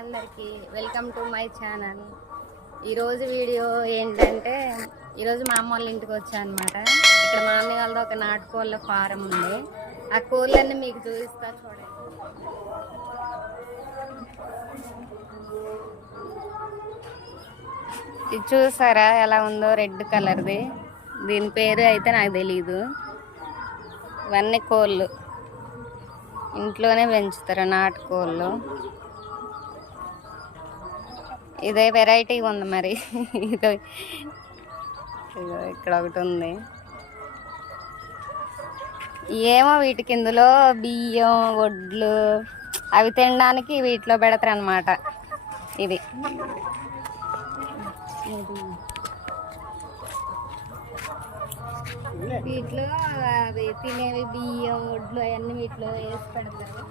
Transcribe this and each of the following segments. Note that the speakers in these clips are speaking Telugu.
అందరికి వెల్కమ్ టు మై ఛానల్. ఈరోజు వీడియో ఏంటంటే ఈరోజు మా అమ్మ వాళ్ళ ఇంటికి వచ్చా అనమాట ఇక్కడ మా అన్నయ్య వాళ్ళది ఒక నాటుకోళ్ళ ఫారం ఉంది. ఆ కోళ్ళన్నీ మీకు చూపిస్తా చూడండి. ఇది చూసారా ఎలా ఉందో? రెడ్ కలర్ది. దీని పేరు అయితే నాకు తెలీదు. ఇవన్నీ కోళ్ళు. ఇంట్లోనే పెంచుతారు నాటుకోళ్ళు. ఇదే వెరైటీ ఉంది మరి. ఇదో ఇదో ఇక్కడ ఒకటి ఉంది. ఏమో వీటికి ఇందులో బియ్యం వడ్లు అవి తినడానికి వీటిలో పెడతారు అనమాట ఇది. వీటిలో అవి తినేవి బియ్యం వడ్లు అవన్నీ వీటిలో వేసి పెడతారు.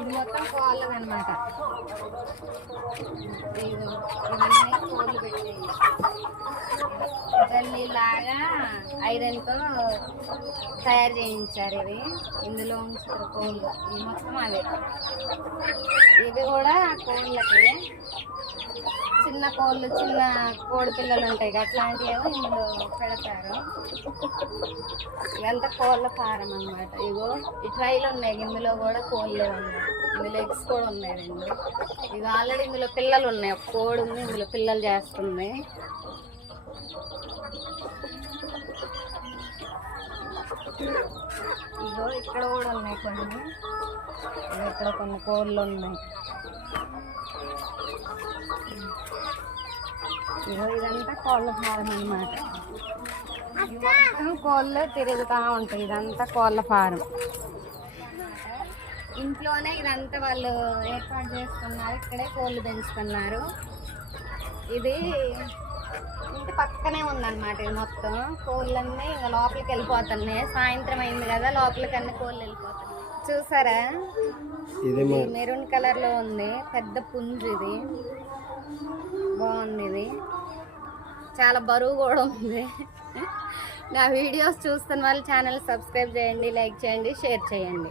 ఇది మొత్తం కోళ్ళది అనమాట ఇవన్నీ కోళ్ళు పెట్టేవి తల్లిలాగా ఐరన్తో తయారు చేయించారు ఇవి. ఇందులో ఉంచుతారు కోళ్ళు. ఇవి మొత్తం అవే. ఇది కూడా కోళ్ళకి. చిన్న కోళ్ళు చిన్న కోడి పిల్లలు ఉంటాయి అట్లాంటివి ఏమో ఇందులో పెడతారు. ఇదంతా కోళ్ళ ఫారం అన్నమాట. ఇగో ఈ ట్రైలు ఉన్నాయి ఇందులో కూడా కోళ్ళు ఉన్నాయి. ఇందులో ఎగ్స్ కూడా ఉన్నాయి రెండు. ఇక ఆల్రెడీ ఇందులో పిల్లలు ఉన్నాయి. ఒక కోడి ఉంది ఇందులో పిల్లలు చేస్తుంది ఇగో ఇక్కడ కూడా ఉన్నాయి కొన్ని. ఇక్కడ కొన్ని కోళ్ళు ఉన్నాయి. ఇదంతా కోళ్ళ ఫారం అన్నమాట. మొత్తం కోళ్ళు తిరుగుతూ ఉంటాయి ఇదంతా కోళ్ళ ఫారం. ఇంట్లోనే ఇదంతా వాళ్ళు ఏర్పాటు చేసుకున్నారు ఇక్కడే కోళ్ళు పెంచుతున్నారు. ఇది ఇంటి పక్కనే ఉందన్నమాట ఇది మొత్తం. కోళ్ళన్నీ ఇంకా లోపలికి వెళ్ళిపోతున్నాయి. సాయంత్రం అయింది కదా లోపలికి అన్ని కోళ్ళు వెళ్ళిపోతున్నాయి. చూసారా? ఇది ఇది మెరూన్ కలర్లో ఉంది. పెద్ద పుంజు ఇది. బాగుంది ఇది. చాలా బరువు కూడా ఉంది. నా వీడియోస్ చూస్తున్న వాళ్ళు ఛానల్ సబ్స్క్రైబ్ చేయండి లైక్ చేయండి షేర్ చేయండి.